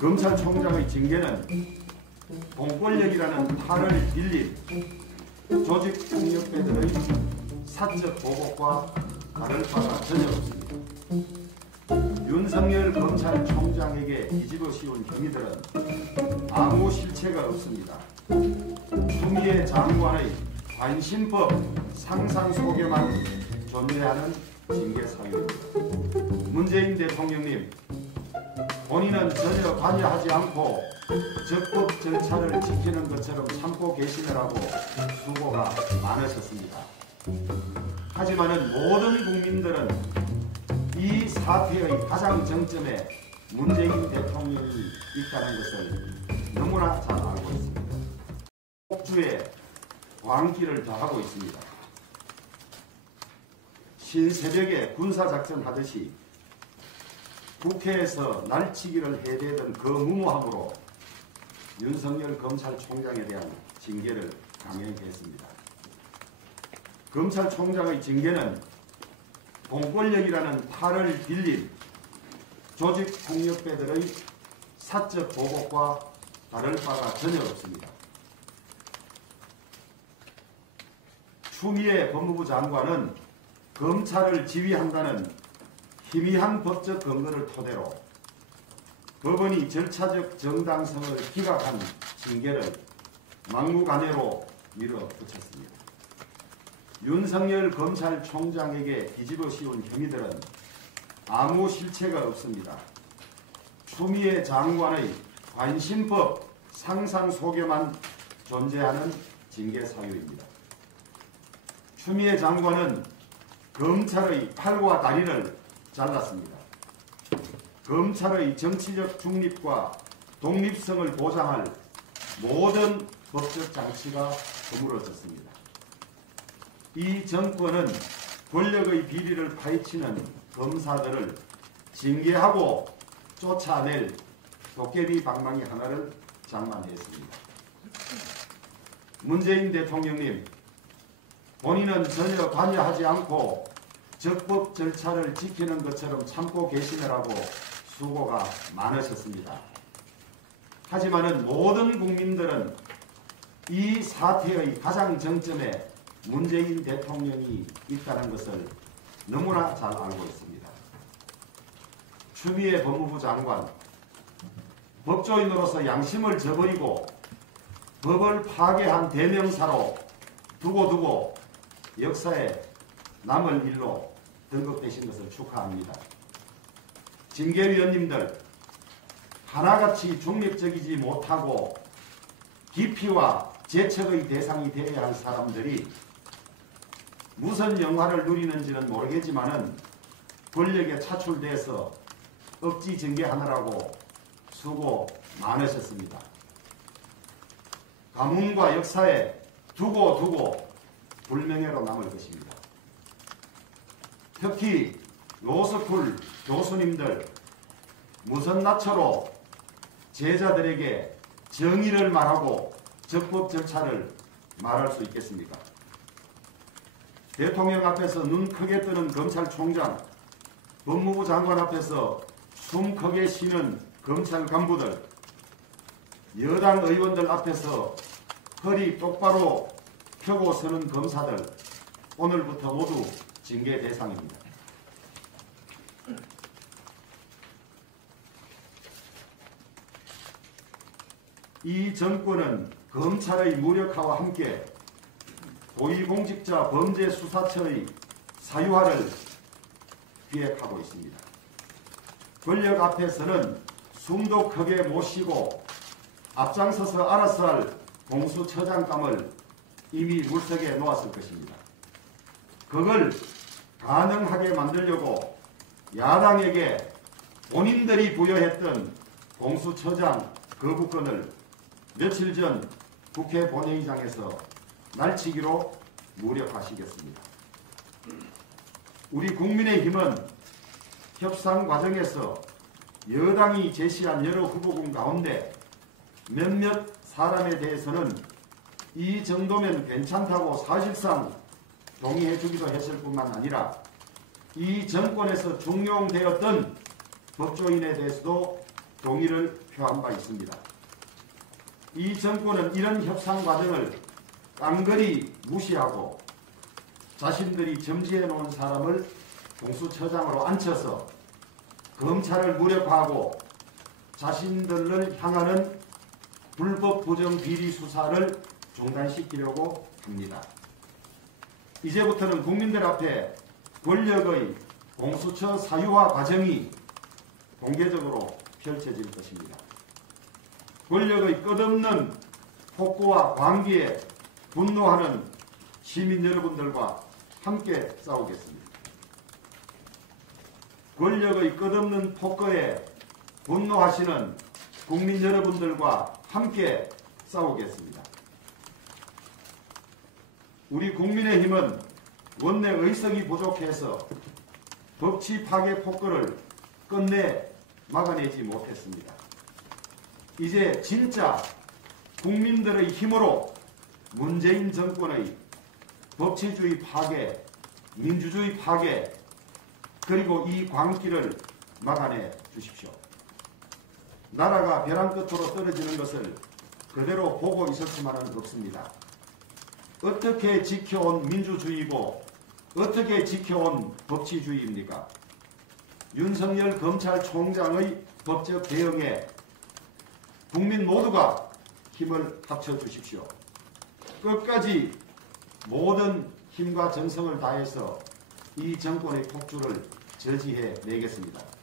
검찰총장의 징계는 공권력이라는 팔을 빌린 조직폭력배들의 사적 보복과 다를 바가 전혀 없습니다. 윤석열 검찰총장에게 뒤집어 씌운 혐의들은 아무 실체가 없습니다. 추미애 장관의 관심법 상상 속에만 존재하는 징계 사유입니다. 문재인 대통령님, 본인은 전혀 관여하지 않고 적법 절차를 지키는 것처럼 참고 계시느라고 수고가 많으셨습니다. 하지만은 모든 국민들은 이 사태의 가장 정점에 문재인 대통령이 있다는 것을 너무나 잘 알고 있습니다. 폭주에 광기를 더하고 있습니다. 신새벽에 군사작전 하듯이 국회에서 날치기를 해대던 그 무모함으로 윤석열 검찰총장에 대한 징계를 강하게 했습니다. 검찰총장의 징계는 공권력이라는 팔을 빌린 조직폭력배들의 사적 보복과 다를 바가 전혀 없습니다. 추미애 법무부 장관은 검찰을 지휘한다는 희미한 법적 근거를 토대로 법원이 절차적 정당성을 기각한 징계를 막무가내로 밀어붙였습니다. 윤석열 검찰총장에게 뒤집어 씌운 혐의들은 아무 실체가 없습니다. 추미애 장관의 관심법 상상 속에만 존재하는 징계 사유입니다. 추미애 장관은 검찰의 팔과 다리를 잘랐습니다. 검찰의 정치적 중립과 독립성을 보장할 모든 법적 장치가 허물어졌습니다. 이 정권은 권력의 비리를 파헤치는 검사들을 징계하고 쫓아낼 도깨비 방망이 하나를 장만했습니다. 문재인 대통령님, 본인은 전혀 관여하지 않고 적법 절차를 지키는 것처럼 참고 계시느라고 수고가 많으셨습니다. 하지만은 모든 국민들은 이 사태의 가장 정점에 문재인 대통령이 있다는 것을 너무나 잘 알고 있습니다. 추미애 법무부 장관, 법조인으로서 양심을 저버리고 법을 파괴한 대명사로 두고두고 역사에 남을 일로 등극되신 것을 축하합니다. 징계위원님들, 하나같이 중립적이지 못하고 기피와 제척의 대상이 되어야 할 사람들이 무슨 영화를 누리는지는 모르겠지만은 권력에 차출돼서 억지 징계하느라고 수고 많으셨습니다. 가문과 역사에 두고 불명예로 남을 것입니다. 특히 로스쿨 교수님들, 무슨 낯으로 제자들에게 정의를 말하고 적법 절차를 말할 수 있겠습니까? 대통령 앞에서 눈 크게 뜨는 검찰총장, 법무부 장관 앞에서 숨 크게 쉬는 검찰 간부들, 여당 의원들 앞에서 허리 똑바로 펴고 서는 검사들, 오늘부터 모두 징계 대상입니다. 이 정권은 검찰의 무력화와 함께 고위공직자 범죄수사처의 사유화를 기획하고 있습니다. 권력 앞에서는 숨도 크게 못 쉬고 앞장서서 알아서 할 공수처장감을 이미 물석에 놓았을 것입니다. 그걸 가능하게 만들려고 야당에게 본인들이 부여했던 공수처장 거부권을 며칠 전 국회 본회의장에서 날치기로 무력화시켰습니다. 우리 국민의힘은 협상 과정에서 여당이 제시한 여러 후보군 가운데 몇몇 사람에 대해서는 이 정도면 괜찮다고 사실상 동의해 주기도 했을 뿐만 아니라 이 정권에서 중용되었던 법조인에 대해서도 동의를 표한 바 있습니다. 이 정권은 이런 협상 과정을 깡그리 무시하고 자신들이 점지해 놓은 사람을 공수처장으로 앉혀서 검찰을 무력화하고 자신들을 향하는 불법 부정 비리 수사를 중단시키려고 합니다. 이제부터는 국민들 앞에 권력의 공수처 사유화 과정이 공개적으로 펼쳐질 것입니다. 권력의 끝없는 폭거와 광기에 분노하는 시민 여러분들과 함께 싸우겠습니다. 권력의 끝없는 폭거에 분노하시는 국민 여러분들과 함께 싸우겠습니다. 우리 국민의힘은 원내 의석이 부족해서 법치 파괴 폭거를 끝내 막아내지 못했습니다. 이제 진짜 국민들의 힘으로 문재인 정권의 법치주의 파괴, 민주주의 파괴, 그리고 이 광기를 막아내 주십시오. 나라가 벼랑 끝으로 떨어지는 것을 그대로 보고 있을 수만은 없습니다. 어떻게 지켜온 민주주의고 어떻게 지켜온 법치주의입니까? 윤석열 검찰총장의 법적 대응에 국민 모두가 힘을 합쳐 주십시오. 끝까지 모든 힘과 정성을 다해서 이 정권의 폭주를 저지해 내겠습니다.